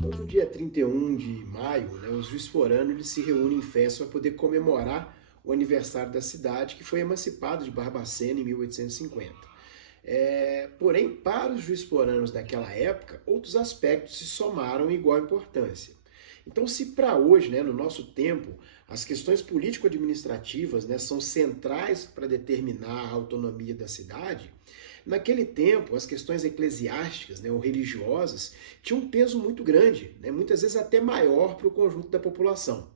Todo dia 31 de maio, né, os juiz-foranos eles se reúnem em festa para poder comemorar o aniversário da cidade, que foi emancipada de Barbacena em 1850. Porém, para os juiz-foranos daquela época, outros aspectos se somaram em igual importância. Então, se para hoje, né, no nosso tempo, as questões político-administrativas, né, são centrais para determinar a autonomia da cidade, naquele tempo, as questões eclesiásticas, né, ou religiosas tinham um peso muito grande, né, muitas vezes até maior para o conjunto da população.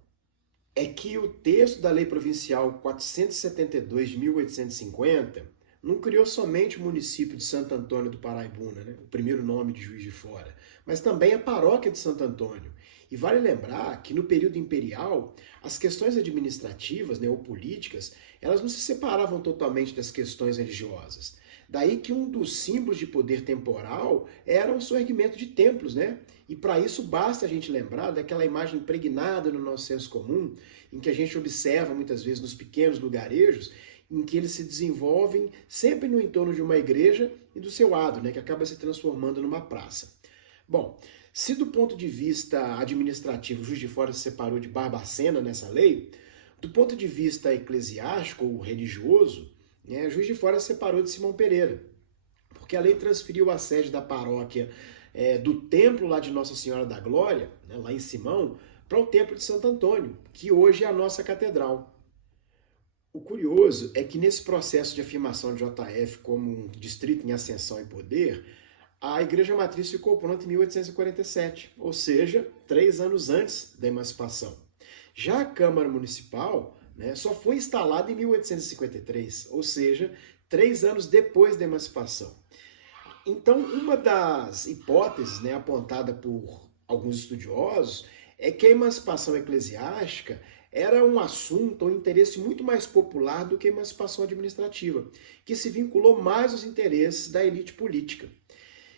É que o texto da Lei Provincial 472 de 1850 não criou somente o município de Santo Antônio do Paraibuna, né, o primeiro nome de Juiz de Fora, mas também a paróquia de Santo Antônio. E vale lembrar que no período imperial, as questões administrativas, né, ou políticas, elas não se separavam totalmente das questões religiosas. Daí que um dos símbolos de poder temporal era o surgimento de templos, né? E para isso basta a gente lembrar daquela imagem impregnada no nosso senso comum, em que a gente observa muitas vezes nos pequenos lugarejos, em que eles se desenvolvem sempre no entorno de uma igreja e do seu adro, né? Que acaba se transformando numa praça. Bom, se do ponto de vista administrativo Juiz de Fora se separou de Barbacena nessa lei, do ponto de vista eclesiástico ou religioso, né, Juiz de Fora se separou de Simão Pereira, porque a lei transferiu a sede da paróquia do templo lá de Nossa Senhora da Glória, né, lá em Simão, para o templo de Santo Antônio, que hoje é a nossa catedral. O curioso é que nesse processo de afirmação de JF como um distrito em ascensão e poder, a Igreja Matriz ficou pronta em 1847, ou seja, 3 anos antes da emancipação. Já a Câmara Municipal, né, só foi instalada em 1853, ou seja, 3 anos depois da emancipação. Então, uma das hipóteses, né, apontada por alguns estudiosos é que a emancipação eclesiástica era um assunto ou interesse muito mais popular do que a emancipação administrativa, que se vinculou mais aos interesses da elite política.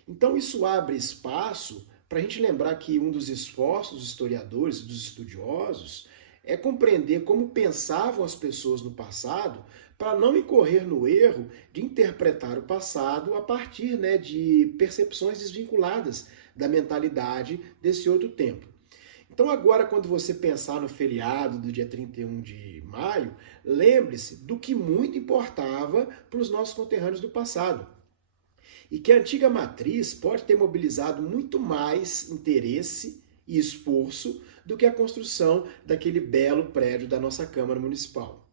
Então, isso abre espaço para a gente lembrar que um dos esforços dos historiadores e dos estudiosos é compreender como pensavam as pessoas no passado para não incorrer no erro de interpretar o passado a partir, né, de percepções desvinculadas da mentalidade desse outro tempo. Então agora, quando você pensar no feriado do dia 31 de maio, lembre-se do que muito importava para os nossos conterrâneos do passado. E que a antiga matriz pode ter mobilizado muito mais interesse e esforço do que a construção daquele belo prédio da nossa Câmara Municipal.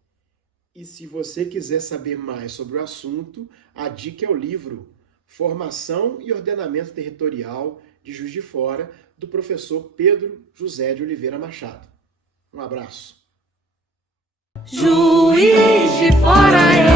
E se você quiser saber mais sobre o assunto, a dica é o livro Formação e Ordenamento Territorial de Juiz de Fora, do professor Pedro José de Oliveira Machado. Um abraço. Juiz de Fora